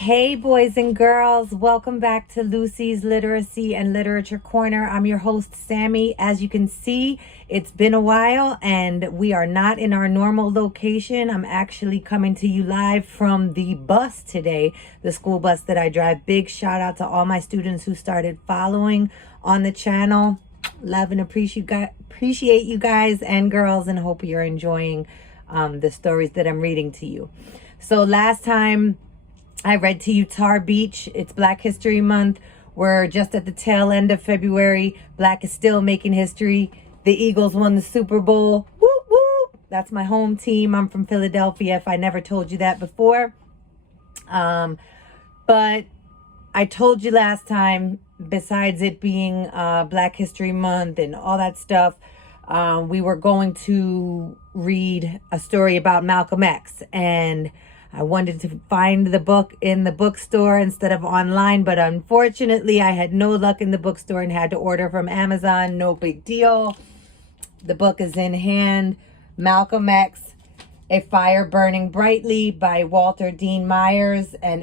Hey, boys and girls, welcome back to Lucy's Literacy and Literature Corner. I'm your host, Sammy. As you can see, it's been a while and we are not in our normal location. I'm actually coming to you live from the bus today, the school bus that I drive. Big shout out to all my students who started following on the channel. Love and appreciate you guys and girls, and hope you're enjoying the stories that I'm reading to you. So last time I read to you Tar Beach. It's Black History Month. We're just at the tail end of February. Black is still making history. The Eagles won the Super Bowl. Whoop, whoop. That's my home team. I'm from Philadelphia, if I never told you that before. But I told you last time, besides it being Black History Month and all that stuff, we were going to read a story about Malcolm X. And I wanted to find the book in the bookstore instead of online, but unfortunately I had no luck in the bookstore and had to order from Amazon. No big deal. The book is in hand. Malcolm X, A Fire Burning Brightly by Walter Dean Myers and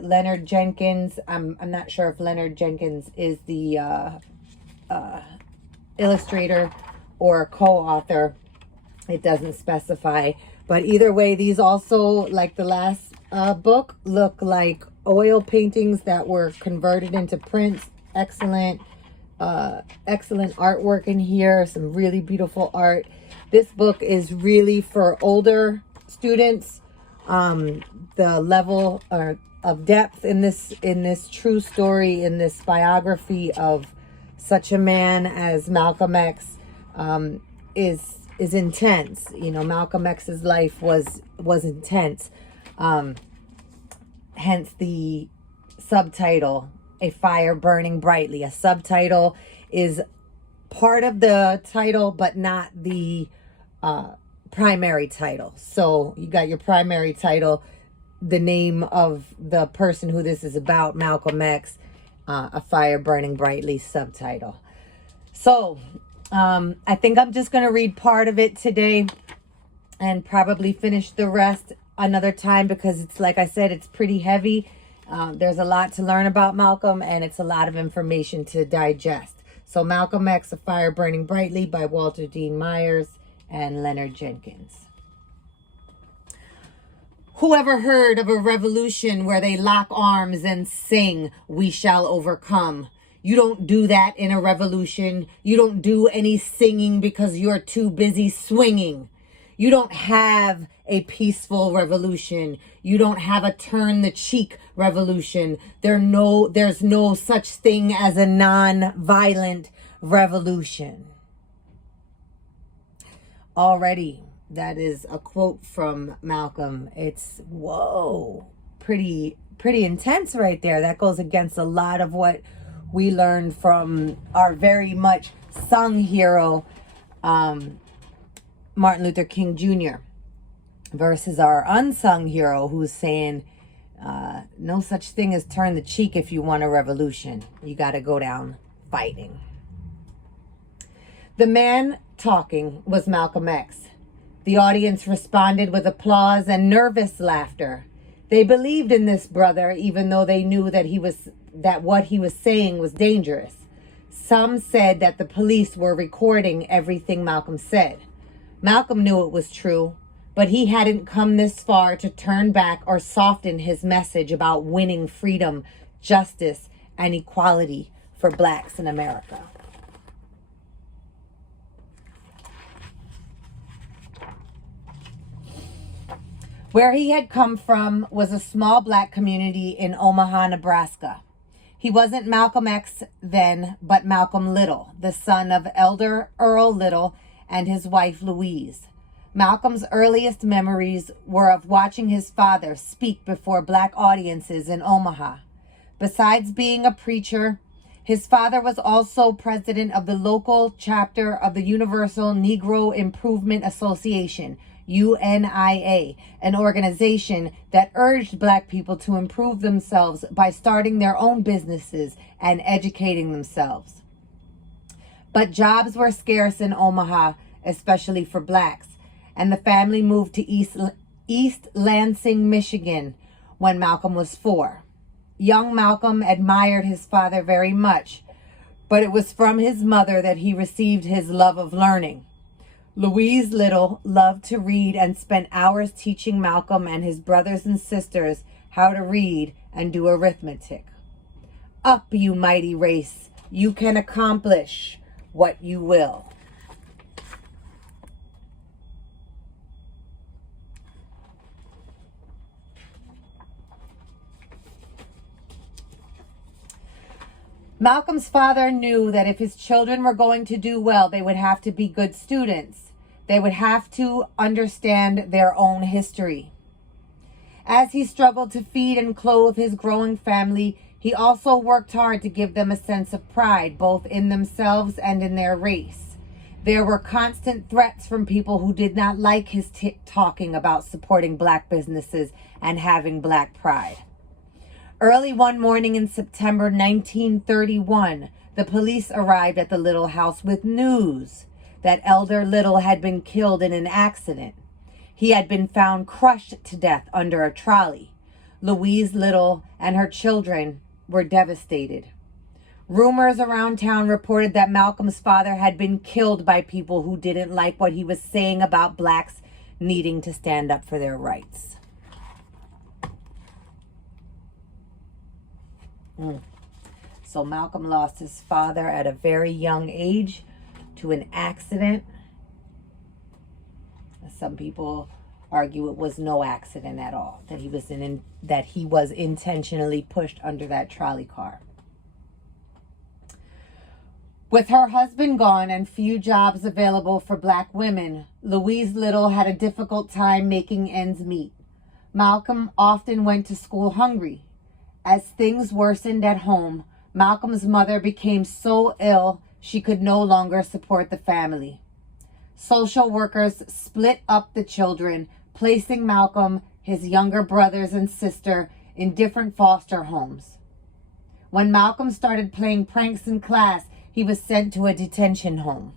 Leonard Jenkins. I'm not sure if Leonard Jenkins is the illustrator or co-author. It doesn't specify. But either way, these also, like the last book, look like oil paintings that were converted into prints. Excellent artwork in here. Some really beautiful art. This book is really for older students. The level of depth in this true story, in this biography of such a man as Malcolm X, is intense. You know, Malcolm X's life was intense. Hence the subtitle, A Fire Burning Brightly. A subtitle is part of the title, but not the primary title. So you got your primary title, the name of the person who this is about, Malcolm X, A Fire Burning Brightly subtitle. So I think I'm just going to read part of it today and probably finish the rest another time, because it's, like I said, it's pretty heavy. There's a lot to learn about Malcolm, and it's a lot of information to digest. So Malcolm X, A Fire Burning Brightly by Walter Dean Myers and Leonard Jenkins. Whoever heard of a revolution where they lock arms and sing, "We shall overcome"? You don't do that in a revolution. You don't do any singing because you're too busy swinging. You don't have a peaceful revolution. You don't have a turn the cheek revolution. There's no such thing as a non-violent revolution. Already, that is a quote from Malcolm. It's, whoa, pretty intense right there. That goes against a lot of what we learned from our very much sung hero, Martin Luther King Jr., versus our unsung hero, who's saying, no such thing as turn the cheek if you want a revolution. You got to go down fighting. The man talking was Malcolm X. The audience responded with applause and nervous laughter. They believed in this brother, even though they knew that what he was saying was dangerous. Some said that the police were recording everything Malcolm said. Malcolm knew it was true, but he hadn't come this far to turn back or soften his message about winning freedom, justice, and equality for blacks in America. Where he had come from was a small black community in Omaha, Nebraska. He wasn't Malcolm X then, but Malcolm Little, the son of Elder Earl Little and his wife Louise. Malcolm's earliest memories were of watching his father speak before black audiences in Omaha. Besides being a preacher, his father was also president of the local chapter of the Universal Negro Improvement Association, UNIA, an organization that urged black people to improve themselves by starting their own businesses and educating themselves. But jobs were scarce in Omaha, especially for blacks, and the family moved to East Lansing, Michigan, when Malcolm was 4. Young Malcolm admired his father very much, but it was from his mother that he received his love of learning. Louise Little loved to read and spent hours teaching Malcolm and his brothers and sisters how to read and do arithmetic. Up, you mighty race, you can accomplish what you will. Malcolm's father knew that if his children were going to do well, they would have to be good students. They would have to understand their own history. As he struggled to feed and clothe his growing family, he also worked hard to give them a sense of pride, both in themselves and in their race. There were constant threats from people who did not like his talking about supporting black businesses and having black pride. Early one morning in September 1931, the police arrived at the Little house with news that Elder Little had been killed in an accident. He had been found crushed to death under a trolley. Louise Little and her children were devastated. Rumors around town reported that Malcolm's father had been killed by people who didn't like what he was saying about blacks needing to stand up for their rights. So Malcolm lost his father at a very young age to an accident. Some people argue it was no accident at all, that he was intentionally pushed under that trolley car. With her husband gone and few jobs available for black women, Louise Little had a difficult time making ends meet. Malcolm often went to school hungry. As things worsened at home, Malcolm's mother became so ill she could no longer support the family. Social workers split up the children, placing Malcolm, his younger brothers and sister in different foster homes. When Malcolm started playing pranks in class, he was sent to a detention home.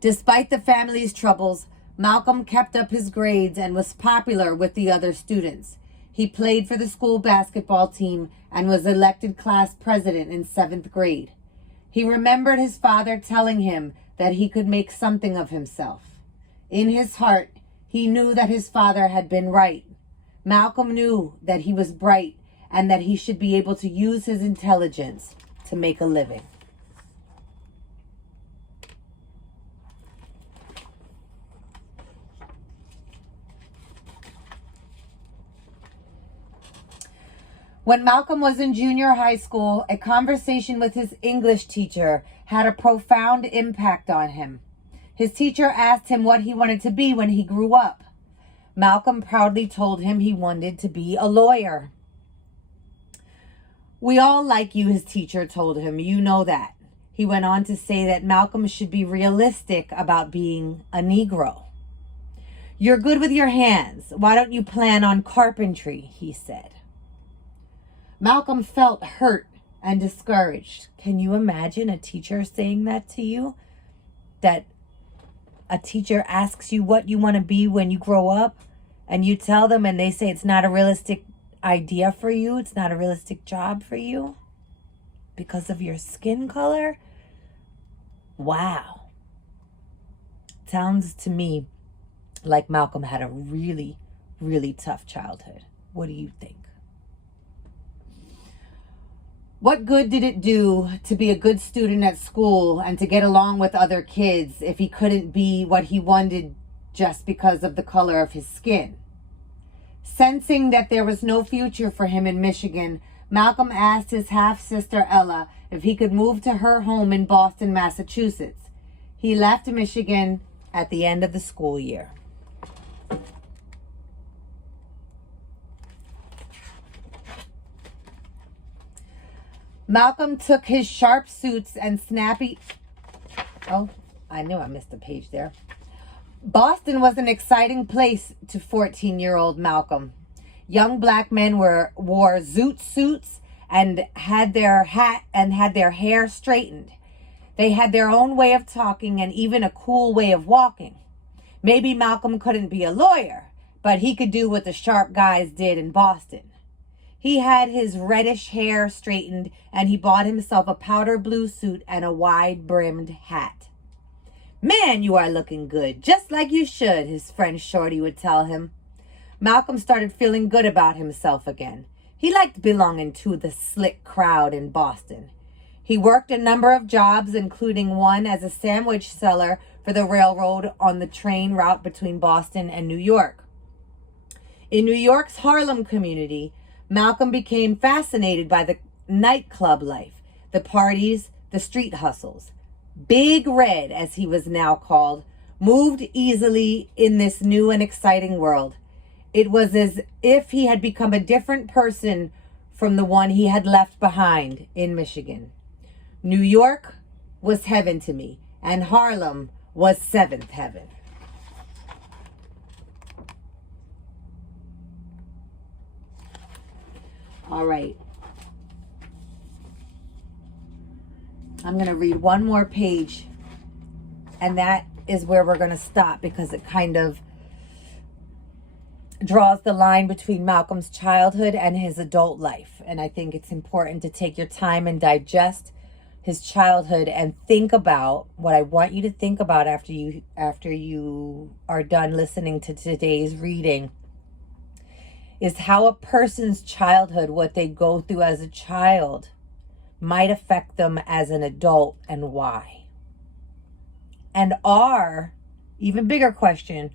Despite the family's troubles, Malcolm kept up his grades and was popular with the other students. He played for the school basketball team and was elected class president in 7th grade. He remembered his father telling him that he could make something of himself. In his heart, he knew that his father had been right. Malcolm knew that he was bright and that he should be able to use his intelligence to make a living. When Malcolm was in junior high school, a conversation with his English teacher had a profound impact on him. His teacher asked him what he wanted to be when he grew up. Malcolm proudly told him he wanted to be a lawyer. "We all like you," his teacher told him. "You know that." He went on to say that Malcolm should be realistic about being a Negro. "You're good with your hands. Why don't you plan on carpentry?" he said. Malcolm felt hurt and discouraged. Can you imagine a teacher saying that to you? That a teacher asks you what you want to be when you grow up, and you tell them and they say it's not a realistic idea for you, it's not a realistic job for you because of your skin color? Wow. Sounds to me like Malcolm had a really, really tough childhood. What do you think? What good did it do to be a good student at school and to get along with other kids if he couldn't be what he wanted just because of the color of his skin? Sensing that there was no future for him in Michigan, Malcolm asked his half-sister Ella if he could move to her home in Boston, Massachusetts. He left Michigan at the end of the school year. Malcolm took his sharp suits and snappy... Oh, I knew I missed a page there. Boston was an exciting place to 14-year-old Malcolm. Young black men wore zoot suits and had their hair straightened. They had their own way of talking and even a cool way of walking. Maybe Malcolm couldn't be a lawyer, but he could do what the sharp guys did in Boston. He had his reddish hair straightened, and he bought himself a powder blue suit and a wide-brimmed hat. "Man, you are looking good, just like you should," his friend Shorty would tell him. Malcolm started feeling good about himself again. He liked belonging to the slick crowd in Boston. He worked a number of jobs, including one as a sandwich seller for the railroad on the train route between Boston and New York. In New York's Harlem community, Malcolm became fascinated by the nightclub life, the parties, the street hustles. Big Red, as he was now called, moved easily in this new and exciting world. It was as if he had become a different person from the one he had left behind in Michigan. New York was heaven to me, and Harlem was seventh heaven. All right. I'm going to read one more page, and that is where we're going to stop, because it kind of draws the line between Malcolm's childhood and his adult life. And I think it's important to take your time and digest his childhood and think about what I want you to think about after you are done listening to today's reading, is how a person's childhood, what they go through as a child, might affect them as an adult, and why. And even bigger question,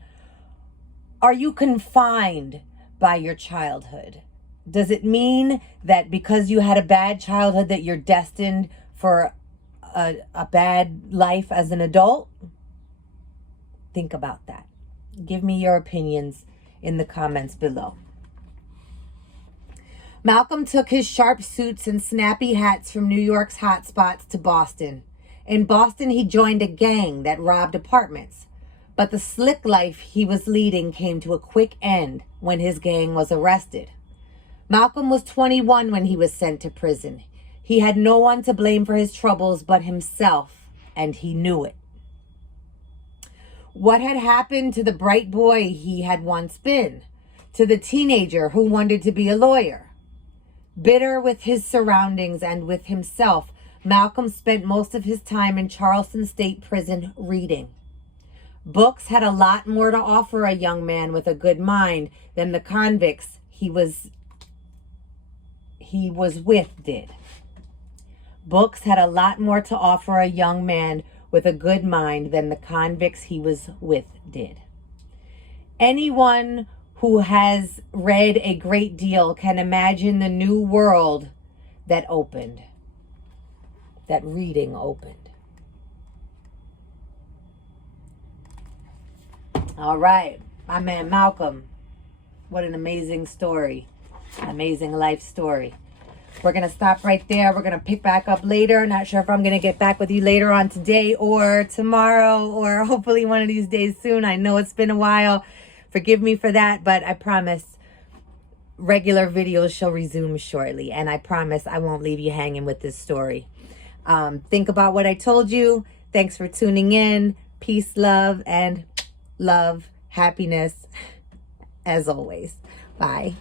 are you confined by your childhood? Does it mean that because you had a bad childhood that you're destined for a bad life as an adult? Think about that. Give me your opinions in the comments below. Malcolm took his sharp suits and snappy hats from New York's hot spots to Boston. In Boston, he joined a gang that robbed apartments. But the slick life he was leading came to a quick end when his gang was arrested. Malcolm was 21 when he was sent to prison. He had no one to blame for his troubles but himself, and he knew it. What had happened to the bright boy he had once been? To the teenager who wanted to be a lawyer? Bitter with his surroundings and with himself, Malcolm spent most of his time in Charleston State Prison reading. Books had a lot more to offer a young man with a good mind than the convicts he was with did. Books had a lot more to offer a young man with a good mind than the convicts he was with did. Anyone who has read a great deal can imagine the new world that opened, that reading opened. All right, my man Malcolm. What an amazing story. Amazing life story. We're going to stop right there. We're going to pick back up later. Not sure if I'm going to get back with you later on today or tomorrow, or hopefully one of these days soon. I know it's been a while. Forgive me for that, but I promise regular videos shall resume shortly. And I promise I won't leave you hanging with this story. Think about what I told you. Thanks for tuning in. Peace, love, happiness, as always. Bye.